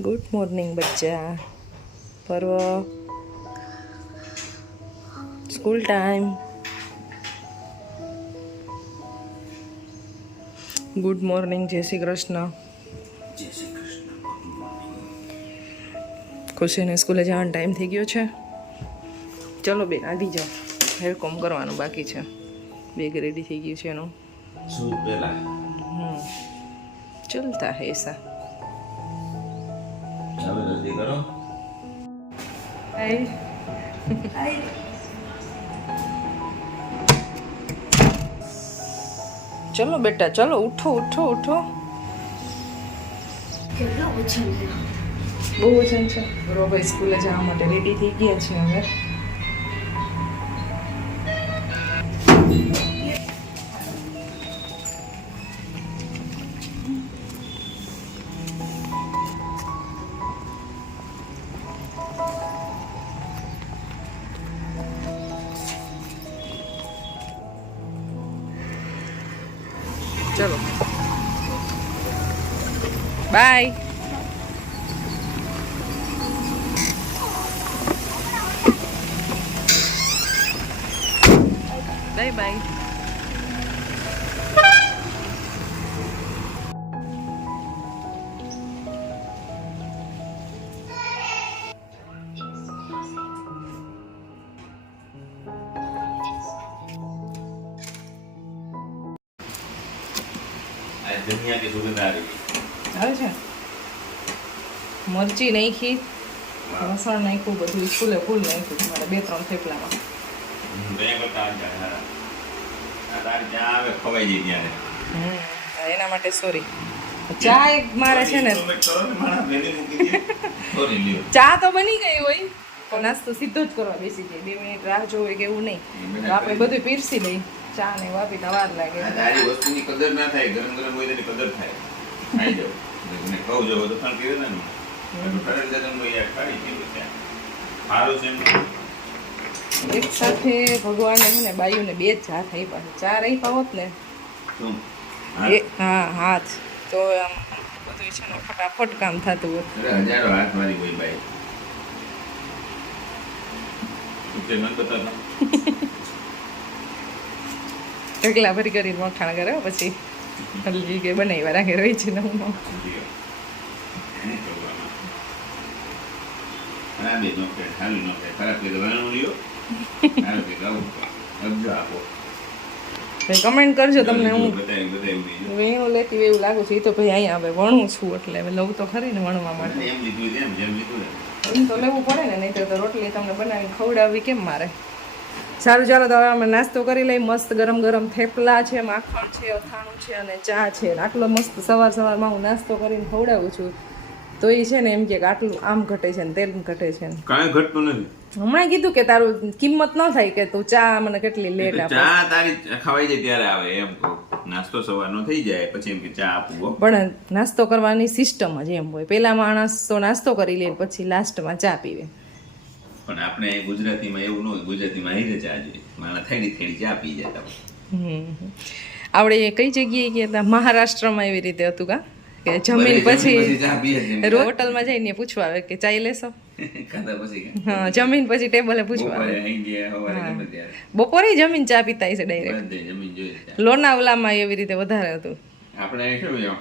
Good morning બચ્ચા. પર્વ. School time good morning જય શ્રી કૃષ્ણ. ખુશીને સ્કૂલે જવાનો ટાઈમ થઈ ગયો છે. ચલો બેન આધી જાઓ. હેર કોમ કરવાનું બાકી છે. બેગ રેડી થઈ ગયું છે એનું. ચલતા હે એસા. ચાલો જલ્દી કરો. ચલો બેટા ચલો ઉઠો ઉઠો ઉઠો. કેટલો વજન બહુ વજન છે. રોભાઈ સ્કૂલે જવા માટે રેડી થઈ ગયા છે હવે. ચલો બાય ધનિયા કે સુગંધ આવે આવે છે. મરચી નાખી લસણ નાખ્યું બધું ફૂલે ફૂલ નાખ્યું મારે બે ત્રણ થેપલામાં. એના માટે સોરી ચા એક મારે છે ને ચા તો બની ગઈ હોય પણ નાસ્તો સીધો જ કરવા બેસી ગઈ. બે મિનિટ રાહ જોવે કે એવું નહીં. આપણે બધું પીરસી લઈએ. ચા ને વાપી તો વાર લાગે. આ તારી વસ્તુની કદર ના થાય ગરમ ગરમ હોય તેની કદર થાય ખાઈ જાવ મને કહું જો તો પણ કેવું ને કરેલ જતન હોય યાર ખાઈ જેવું છે. સારું છે. એક સાથે ભગવાને છે ને બાયુને બે જ હાથ આપ્યા છે. ચાર આપ્યા હોત ને એ હા હાથ. તો આમ બધું છે ને ફટાફટ કામ થતું હોત હજારો હાથ મારી હોય બાઈ. મને બતાવતો. ઢગલા ભરી કરીને મખાણ કરે પછી હલ્દી કે બનાવ્યા રાખે રહી છે નવું કમેન્ટ કરજો તમને હું. વેણું લેતી એવું લાગુ છે એ તો ભાઈ અહીંયા આવે વણું છું એટલે હવે લઉં તો ખરી ને વણવા માટે. એમ તો લેવું પડે ને નહીં તો રોટલી તમને બનાવીને ખવડાવવી કેમ મારે સારું ચાલો તો હવે અમે નાસ્તો કરી લઈ મસ્ત ગરમ ગરમ થેપલા છે માખણ છે અથાણું છે અને ચા છે. આટલો મસ્ત સવાર સવારમાં હું નાસ્તો કરીને ખવડાવું છું. તો એ છે ને એમ કે આટલું આમ ઘટે છે ને તેલ ઘટે છે ને. કાંઈ ઘટતું નથી. હમણાં કીધું કે તારું કિંમત ન થાય કે તું ચા મને કેટલી લેટ આપે. ચા તારી ખવાઈ જાય ત્યારે આવે એમ કહું. નાસ્તો સવારનો થઈ જાય પછી એમ કે ચા આપવો પણ નાસ્તો કરવાની સિસ્ટમ જ એમ હોય. પેલા માણસ તો નાસ્તો કરી લે પછી લાસ્ટમાં ચા પીવે. પણ આપણે ગુજરાતીમાં એવું ન હોય ગુજરાતીમાં હારે ચા જોઈએ. મારા થેડી થેડી ચા પી જતા આપણે કઈ જગ્યાએ ગયા હતા મહારાષ્ટ્રમાં એવી રીતે હતું કા? કે જમીન પછી હોટલમાં જઈને પૂછવા આવે કે ચાય લેશો? હા જમીન પછી ટેબલે પૂછવા બપોરે જમીન ચા પીતા છે ડાયરેક્ટ. લોનાવલામાં એવી રીતે વધારે હતું. આપણે શું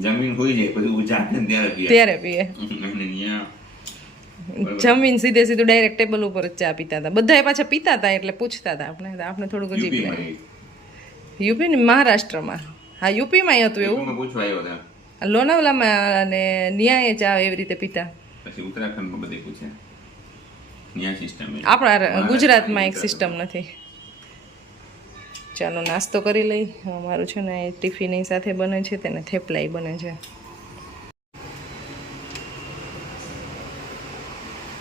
જમીન હોય જાય પછી ત્યારે પીએ ત્યારે પીએ અને અહીંયા જમીન સીધે સીધું ડાયરેક્ટ ટેબલ ઉપર જ ચા પીતા હતા. બધા પાછા પીતા હતા એટલે પૂછતા હતા. આપણે આપણે થોડુંક અજીબ લાગે યુપી ને મહારાષ્ટ્રમાં. હા યુપીમાં હતું એવું? લોનાવલામાં અને ન્યાય ચા એવી રીતે પીતા. પછી ઉત્તરાખંડમાં બધે પૂછે ન્યા સિસ્ટમ આપણા ગુજરાતમાં એક સિસ્ટમ નથી. ચાલો નાસ્તો કરી લઈ. અમારું છે ને ટિફિનની સાથે બને છે તેને થેપલાઈ બને છે.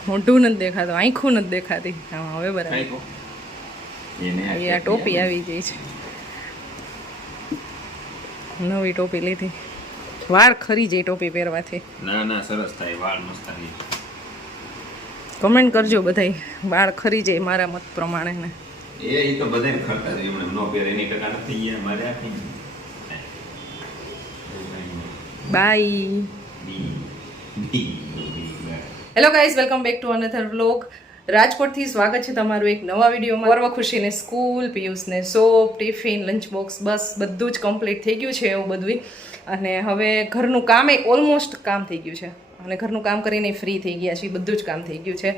મોઢું નથી દેખાતું આંખું નથી દેખાતી. હા હવે બરાબર. આ ટોપી આવી ગઈ છે. નવી ટોપી લીધી. વાળ ખરી જાય ટોપી પહેરવાથી. ના ના સરસ થાય વાળ મસ્ત થાય. કમેન્ટ કરજો બધાય. વાળ ખરી જાય મારા મત પ્રમાણે ને એ ઈ તો બધાને ખરતા છે એમણે નો પહેરે એની ટકા નથી ગયા મારે આખી bye bye hello guys welcome back to another vlog રાજકોટથી સ્વાગત છે તમારું એક નવા વિડીયોમાં. પર્વ ખુશીને સ્કૂલ પિયુષને સોપ ટિફિન લંચ બોક્સ બસ, બધું જ કમ્પ્લીટ થઈ ગયું છે એવું બધું અને હવે ઘરનું કામ એ ઓલમોસ્ટ કામ થઈ ગયું છે. અને ઘરનું કામ કરીને ફ્રી થઈ ગયા છે બધું જ કામ થઈ ગયું છે.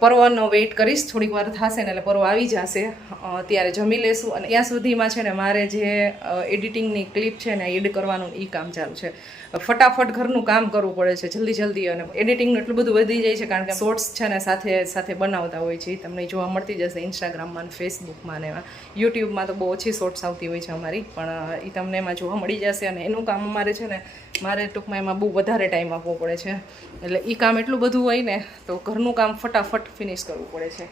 પર્વનો વેઇટ કરીશ, થોડીક વાર થશે ને એટલે પર્વ આવી જશે. ત્યારે જમી લેશું. અને ત્યાં સુધીમાં છે ને મારે જે એડિટિંગની ક્લિપ છે ને એડ કરવાનું એ કામ ચાલુ છે. ફટાફટ ઘરનું કામ કરવું પડે છે, જલ્દી જલ્દી અને એડિટિંગનું એટલું બધું વધી જાય છે કારણ કે શોર્ટ્સ છે ને સાથે સાથે બનાવતા હોય છે એ તમને જોવા મળતી જશે ઇન્સ્ટાગ્રામમાં અને ફેસબુકમાં ને યુટ્યુબમાં તો બહુ ઓછી શોર્ટ્સ આવતી હોય છે અમારી, પણ એ તમને એમાં જોવા મળી જશે અને એનું કામ અમારે છે ને, મારે ટૂંકમાં એમાં બહુ વધારે ટાઈમ આપવો પડે છે. એટલે એ કામ એટલું બધું હોય ને, તો ઘરનું કામ ફટાફટ ફિનિશ કરવું પડે છે.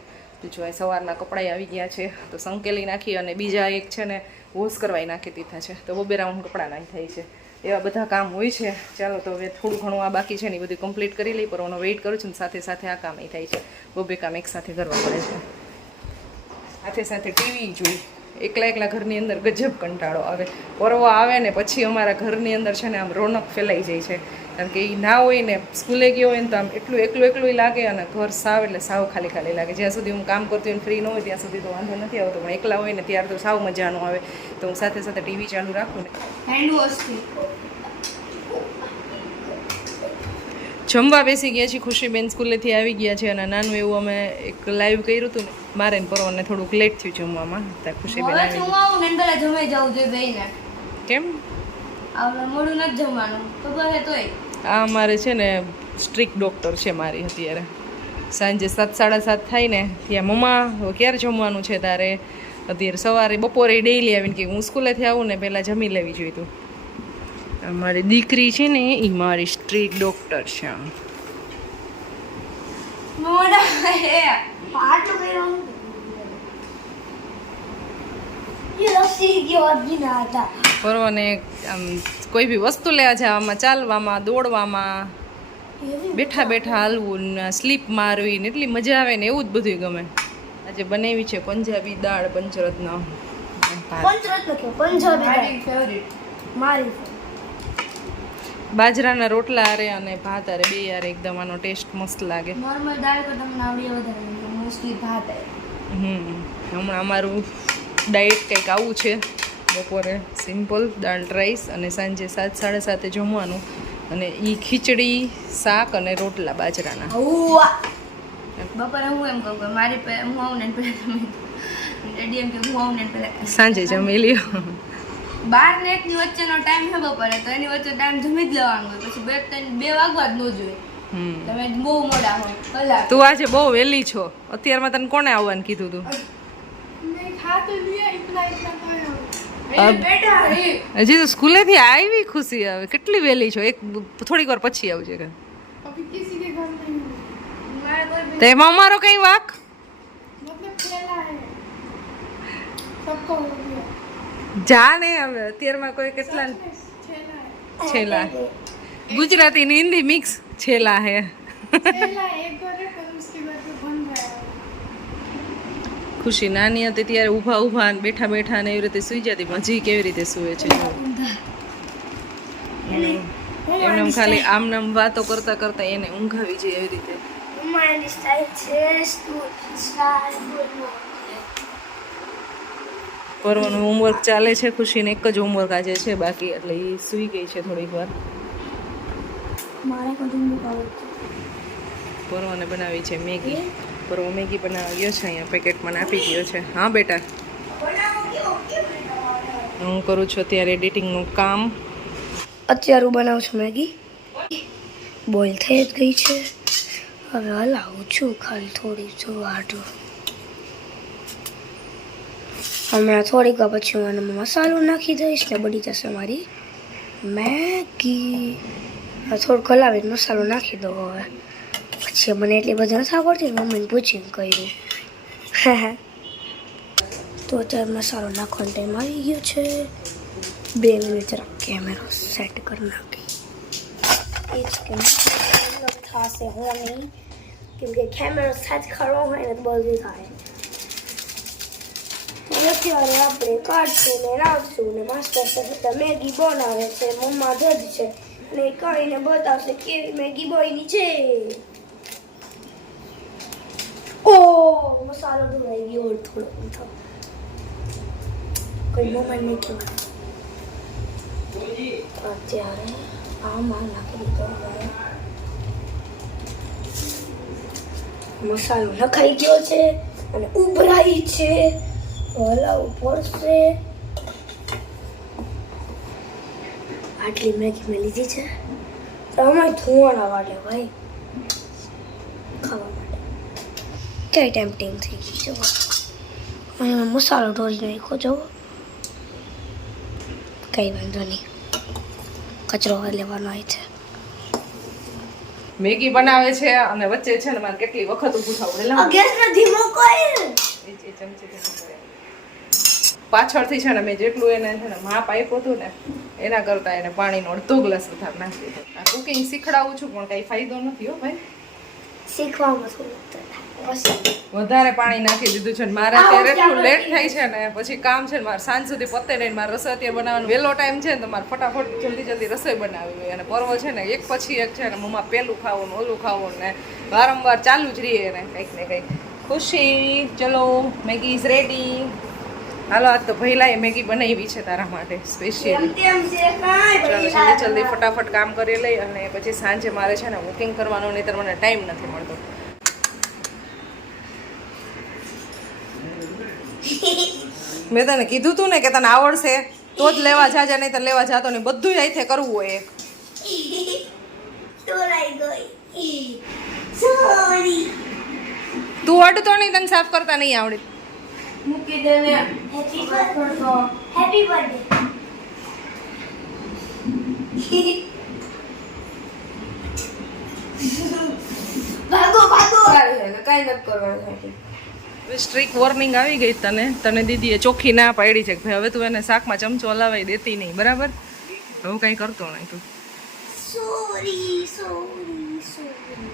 જો એ સવારના કપડાં આવી ગયા છે, તો સંકેલી નાખી અને બીજા એક છે ને વોશ કરવાય નાખી દીધા છે. તો બબે રાઉન્ડ કપડાં નાખી થાય છે. એવા બધા કામ હોય છે. ચાલો તો હવે થોડું ઘણું આ બાકી છે ને એ બધું કમ્પ્લીટ કરી લઈ પરવાનો વેઇટ કરું છું ને સાથે સાથે આ કામ એ થાય છે. બબે કામ એકસાથે કરવા પડે છે. સાથે સાથે ટીવી જોઈ. એકલા એકલા ઘરની અંદર ગજબ કંટાળો આવે. પરવા આવે ને પછી અમારા ઘરની અંદર છે ને આમ રોનક ફેલાઈ જાય છે. કારણ કે એ ના હોય ને સ્કૂલે ગયો હોય ને તો આમ એટલું એકલું એકલું લાગે અને ઘર સાવ એટલે સાવ ખાલી ખાલી લાગે. જ્યાં સુધી હું કામ કરતી હોય ફ્રી ન હોય ત્યાં સુધી તો વાંધો નથી આવતો. પણ એકલા હોય ને ત્યારે તો સાવ મજા ન આવે. તો હું સાથે સાથે ટીવી ચાલુ રાખું ને. હેન્ડ જમવા બેસી ગયા છીએ ખુશીબેન સ્કૂલેથી આવી ગયા છે અને નાનું એવું અમે એક લાઈવ કર્યું હતું મારે પરવાને થોડુંક લેટ થયું જમવામાં. ત્યાં ખુશીબેન આવી કેમ? મોડું નથી જમવાનું. ખબર હે તોય. આ અમારે છે ને સ્ટ્રિક્ટ ડૉક્ટર છે મારી અત્યારે. સાંજે સાત સાડા સાત થાય ને ત્યાં મમ્મા ક્યારે જમવાનું છે તારે? અત્યારે સવારે બપોરે ડેઈલી આવીને કે હું સ્કૂલેથી આવું ને પહેલાં જમી લેવી જોઈતું મારી દીકરી છે ને એ મારી સ્ટ્રીટ ડૉક્ટર છે મોડા હે આટલું કર્યું એ લસી ગયો અજીના હતા. બરોબર આમ કોઈ બી વસ્તુ લેવા જવામાં ચાલવામાં દોડવામાં બેઠા બેઠા હાલવું સ્લીપ મારવી ને એટલી મજા આવે ને એવું જ બધું ગમે. આજે બનાવી છે પંજાબી દાળ પંચરત્ન. ભાત. પંચરત્ન કે પંજાબી મારી ફેવરિટ મારી બાજરાના રોટલા આરે અને ભાત આરે બે યાર એકદમ આનો ટેસ્ટ મસ્ત લાગે. નોર્મલ દાળ તો તમને આવડી વધારે મોસ્ટલી ભાત હે હમ. હમણાં અમારું ડાયટ કંઈક આવું છે. બપોરે સિમ્પલ દાળ રાઈસ અને સાંજે સાત સાડા સાતે જમવાનું અને એ ખીચડી શાક અને રોટલા બાજરાના. બપોરે હું એમ કહું કે મારી હું આવું ને ડેડી એમ કે હું આવું ને પહેલાં. સાંજે જમી લ્યો. બાર ને એકની વચ્ચેનો ટાઈમ છે બપોરે તો એની વચ્ચે ટાઈમ જમી જ લેવાનો પછી બે ત્રણ બે વાગવા જ ન જોઈએ. તમે બહુ મોડા હોય તું આજે બહુ વહેલી છો. અત્યારમાં તને કોણે આવવાનું કીધું તું? હજી તો સ્કૂલેથી આવી ખુશી આવે કેટલી વહેલી છો? એક થોડીક વાર પછી આવજે કે મારે તો એમાં અમારો કઈ વાક? જાણે હવે અત્યારમાં કોઈ કેટલા છેલા ગુજરાતી ને હિન્દી મિક્સ છેલા હે. ખુશી નાની હતી ત્યારે ઊભા ઊભા અને બેઠા બેઠા ને એવી રીતે સુઈ જતી પણ હજી કેવી રીતે સૂવે છે એમને ખાલી આમ નામ વાતો કરતા કરતા એને ઊંઘ આવી જાય એવી રીતે. પરવાનું હોમવર્ક ચાલે છે ખુશીને એક જ હોમવર્ક આજે છે બાકી એટલે એ સૂઈ ગઈ છે થોડીક વાર. મારે પરવાને બનાવી છે મેગી. પરવો મેગી બનાવવા ગયો છે, અહીંયા પેકેટમાં આપી ગયો છે. હા, બેટા? હું કરું છું અત્યારે એડિટિંગનું કામ. અત્યારે હું બનાવું છું મેગી. બોઇલ થઈ જ ગઈ છે. હવે હલાવું છું ખાલી થોડી જો આટલું હમણાં થોડીક વાર પછી હું આમાં મસાલો નાખી દઈશ ને બની જશે મારી મેગી. થોડુંક હલાવીને મસાલો નાખી દો હવે. પછી મને એટલી બધી નથી આવડતી મમ્મીને પૂછીને કર્યું તો અત્યારે મસાલો નાખવાનો ટાઈમ આવી ગયો છે. બે મિનિટ જરા કેમેરો સેટ કરી નાખી. એ જ કે થશે હું નહીં કેમકે કેમેરો સેટ કરવો હોય ને બધું થાય. અત્યારે આપણે કાઢશું ને નાખશું ને માસ્ટર સાહેબ મેગી બનાવે છે મમ્મા જજ છે. ને કરીને બતાવશે કેવી મેગી બની છે. ઓ મસાલો ઢોળાઈ ગયો થોડો મીઠો કોઈ મોમેન્ટ નહીં થયું. અત્યારે આમાં નાખી દીધો. મસાલો નખાઈ ગયો છે અને ઉભરાઈ છે. હલાવું પડશે આટલી મેગી મેં લીધી છે. તમે ધોવાના વાટે ભાઈ ખાવા માટે કઈ ટેમ્પટિંગ થઈ ગઈ છે અને મસાલો ઢોળી નાખ્યો જો કંઈ વાંધો નહીં કચરો લેવાનો હોય છે મેગી બનાવે છે અને વચ્ચે છે ને મારે કેટલી વખત ઊભું થવું ગેસ નો ધીમો કરે. પાછળથી છે ને મેં જેટલું એને છે ને માપ આપ્યું હતું ને એના કરતાં એને પાણીનો અડધો ગ્લાસ વધારે નાખી દીધો આ કુકિંગ શીખડાવું છું પણ કંઈ ફાયદો નથી હો ભાઈ. શીખવામાં વધારે પાણી નાખી દીધું છે ને મારે અત્યારે એટલું લેટ થાય છે ને પછી કામ છે ને મારે સાંજ સુધી પતે નહીં મારે રસોઈ અત્યારે બનાવવાનો. વહેલો ટાઈમ છે ને તો મારે ફટાફટ જલ્દી જલ્દી રસોઈ બનાવી હોય અને પર્વ છે ને એક પછી એક છે ને મમ્મા પેલું ખાવાનું ઓલું ખાવાનું ને વારંવાર ચાલુ જ રહીએ ને કંઈક ને કંઈક. ખુશી. ચલો મેગી ઇઝ રેડી હાલો આજ તો ભૈલાએ મેગી બનાવી છે તારા માટે સ્પેશિયલ ચાલો જલ્દી જલ્દી ફટાફટ કામ કરી લઈ અને પછી સાંજે મારે છે ને વોકિંગ કરવાનું નહીં મને ટાઈમ નથી મળતો. મેં તને કીધું તું ને કે તને આવડશે તો જ લેવા જાજે નહીં તો લેવા જાતો નહીં બધું જ અહીંથી કરવું હોય એક. તોરાઈ ગઈ સોરી તું અડતો નહીં તને સાફ કરતા નહીં આવડે. મૂકી દે ને. હેપી બર્થડે હેપી બર્થડે ભાગો ભાગો. કઈ નથી કરવાનું સ્ટ્રીક વોર્નિંગ આવી ગઈ તને. તને દીદીએ ચોખ્ખી ના પાડી છે કે ભાઈ હવે તું એને શાકમાં ચમચો હલાવાઈ દેતી નહીં બરાબર? હું કંઈ કરતો નહીં તું. Sorry sorry sorry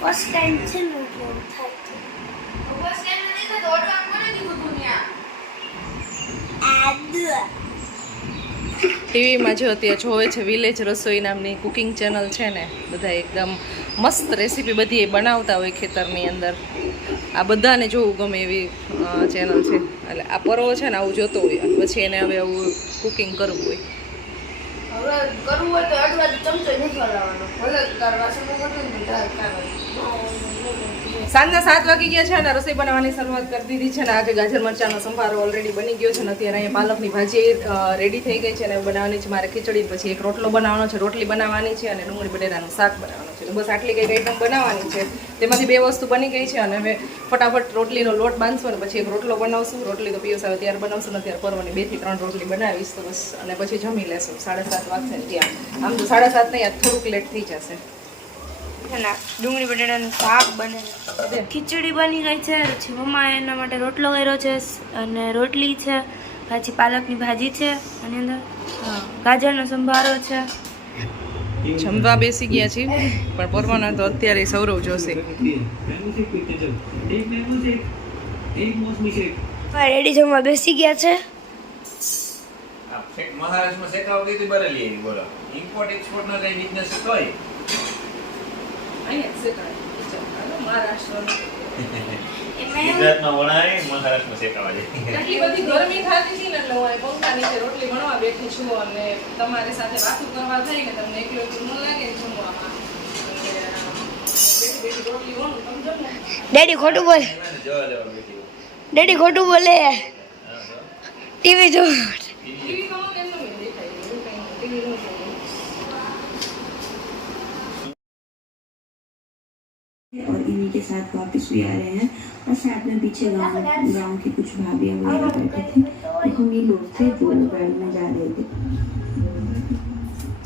first time છે ને થોડું થાય છે ટીવીમાં જો અત્યારે જોવે છે વિલેજ રસોઈ નામની કુકિંગ ચેનલ છે ને બધા એકદમ મસ્ત રેસીપી બધી એ બનાવતા હોય ખેતરની અંદર. આ બધાને જોવું ગમે એવી ચેનલ છે. એટલે આ પર્વ છે ને આવું જોતો હોય અને પછી એને હવે આવું કુકિંગ કરવું હોય. કરવું હોય તો ચમચો સાંજના સાત વાગી ગયા છે અને રસોઈ બનાવવાની શરૂઆત કરી દીધી છે ને આજે ગાજર મરચાંનો સંભારો ઓલરેડી બની ગયો છે નથી અત્યારે અહીંયા પાલકની ભાજી રેડી થઈ ગઈ છે અને બનાવવાની છે મારે ખીચડી, પછી એક રોટલો બનાવવાનો છે, રોટલી બનાવવાની છે અને ડુંગળી, બટેટાનું શાક બનાવવાનું છે. તો બસ આટલી કંઈક આઈટમ બનાવવાની છે. તેમાંથી બે વસ્તુ બની ગઈ છે અને હવે ફટાફટ રોટલીનો લોટ બાંધશું અને પછી એક રોટલો બનાવશું. રોટલી તો પિયુષ આવે ત્યારે બનાવશું ને ત્યારે પરવાની બેથી ત્રણ રોટલી બનાવીશ તો બસ અને પછી જમી લેશું. સાડા સાત વાગશે ત્યાં. આમ તો સાડા સાત નહીં આજ થોડુંક લેટ થઈ જશે. ડુંગળી બટાટાનું શાક બને ખીચડી બની ગઈ છે પછી મમ્મા એના માટે રોટલો કર્યો છે અને રોટલી છે પછી પાલકની ભાજી છે અને અંદર ગાજરનો સંભારો છે. જમવા બેસી ગયા છીએ પણ પરવાનો તો અત્યારે સૌરવ જોશે. રેડી જમવા બેસી ગયા છે. મહારાષ્ટ્રમાં શેકાવ કીધી બરેલી બોલો. ઇમ્પોર્ટ એક્સપોર્ટ નો કઈ બિઝનેસ હોય ગુજરાતમાં વણાય મહારાષ્ટ્રમાં શેકાવા જાય એટલી બધી ગરમી થાતી હતી ને એટલે હું પંખા નીચે રોટલી બનાવવા બેઠી છું અને તમારી સાથે વાતો કરવા થઈ ને તમને એકલું એકલું ન લાગે જમવામાં. અને બેઠી બેઠી રોટલી વણું સમજો ને? ડેડી ખોટું બોલે. ડેડી ખોટું બોલે. ટીવી જો ટીવી તો મને એમનું એમ દેખાય એવું કંઈ ટીવી ન જોવું और इन्हीं के साथ वापस भी आ रहे हैं और साथ में पीछे गांव गांव की कुछ भाभी वगैरह बैठे थे तो हम ये लोग थे जो गाड़ी में जा रहे थे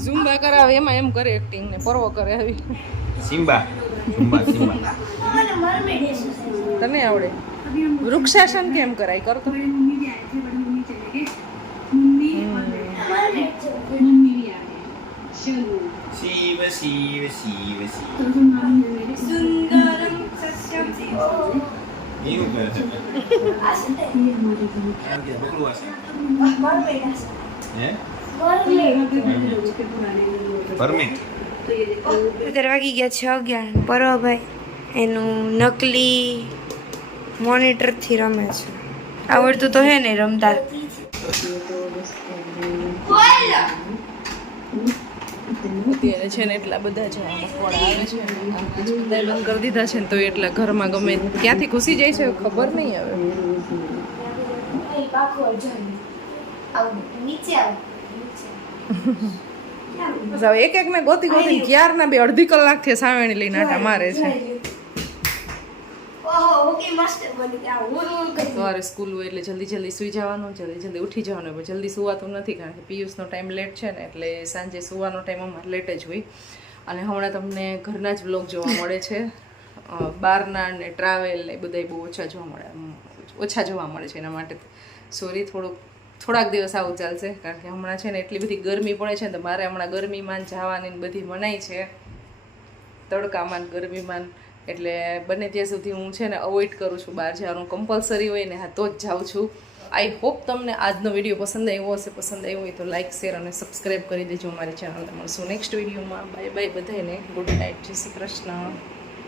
ઝુંબા કરાવે એમાં એમ કરે એક્ટિંગ ને પરવો કરે આવી સિમ્બા સિમ્બા સિમ્બા તને આવડે વૃક્ષાસન કેમ કરાય કરતો बड़े मम्मी भी आए थे એવું કહે અત્યારે વાગી ગયા છે અગિયાર પરોભાઈ એનું નકલી મોનિટરથી રમે છે આવડતું તો હે ને રમતા અત્યારે છે ને એટલા બધા છે આમાં આવે છે. બધા બંધ કરી દીધા છે ને તો એટલા ઘરમાં ગમે ક્યાંથી ઘૂસી જાય છે ખબર નહીં હવે. એક એક ને ગોતી ગોતી ક્યારના બે અડધી કલાકથી સાવેણી લઈને આટા મારે છે. સવારે સ્કૂલ હોય એટલે જલ્દી જલ્દી સુઈ જવાનું, જલ્દી જલ્દી ઉઠી જવાનું. પણ જલ્દી સુવાતું નથી કારણ કે પિયુષનો ટાઈમ લેટ છે ને, એટલે સાંજે સુવાનો ટાઈમ અમારે લેટ જ હોય. અને હમણાં તમને ઘરના જ બ્લોગ જોવા મળે છે. બહારના ને ટ્રાવેલ ને બધા બહુ ઓછા જોવા મળે ઓછા જોવા મળે છે એના માટે. સોરી થોડુંક, થોડાક દિવસ આવું ચાલશે કારણ કે હમણાં છે ને એટલી બધી ગરમી પડે છે ને, તો મારે હમણાં ગરમીમાં જવાની બધી મનાઈ છે. તડકામાં ગરમીમાં. એટલે બને ત્યાં સુધી હું છે ને અવોઇડ કરું છું બહાર જવાનું. કમ્પલસરી હોય ને હા, તો જ જાઉં છું. આઈ હોપ તમને આજનો વીડિયો પસંદ આવ્યો હશે. પસંદ આવ્યો હોય તો લાઇક શેર અને સબસ્ક્રાઈબ કરી દેજો. મારી ચેનલને મળશું નેક્સ્ટ વિડીયોમાં બાય બાય બધાને ગુડ નાઇટ જય શ્રી કૃષ્ણ.